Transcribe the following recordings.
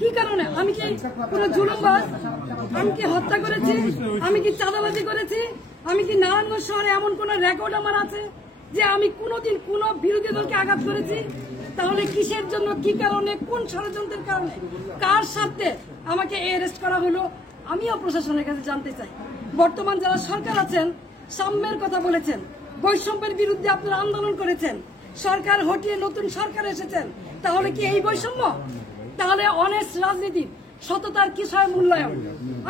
কি কারণে? আমি কি কোন জুলুমবাজ? আমি কি হত্যা করেছি? আমি কি চাঁদাবাজি করেছি? আমি কি নারায়ণগঞ্জ শহরে এমন কোন রেকর্ড আমার আছে যে আমি কোনোদিন কোন বিরোধী দলকে আঘাত করেছি? তাহলে কিসের জন্য, কি কারণে, কোন ষড়যন্ত্রের কারণে, কার স্বার্থে আমাকে অ্যারেস্ট করা হলো? আমিও প্রশাসনের কাছে জানতে চাই। বর্তমান যারা সরকার আছেন, সাম্যের কথা বলেছেন, বৈষম্যের বিরুদ্ধে আপনারা আন্দোলন করেছেন, সরকার হটিয়ে নতুন সরকার এসেছেন, তাহলে কি এই বৈষম্য? তাহলে অনেস্ট রাজনীতি, সততার কিসের মূল্যায়ন?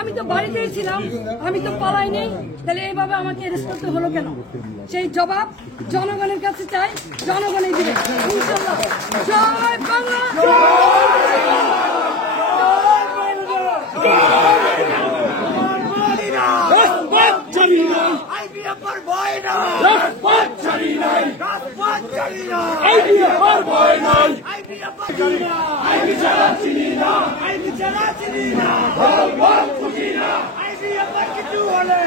আমি তো বাড়িতেই ছিলাম, আমি তো পালাই নেই, তাহলে এইভাবে আমাকে অ্যারেস্ট করতে হলো কেন? সেই জবাব জনগণের কাছে চাই, জনগণই দিবে ইনশাআল্লাহ। জয় বাংলা। কিছু হলে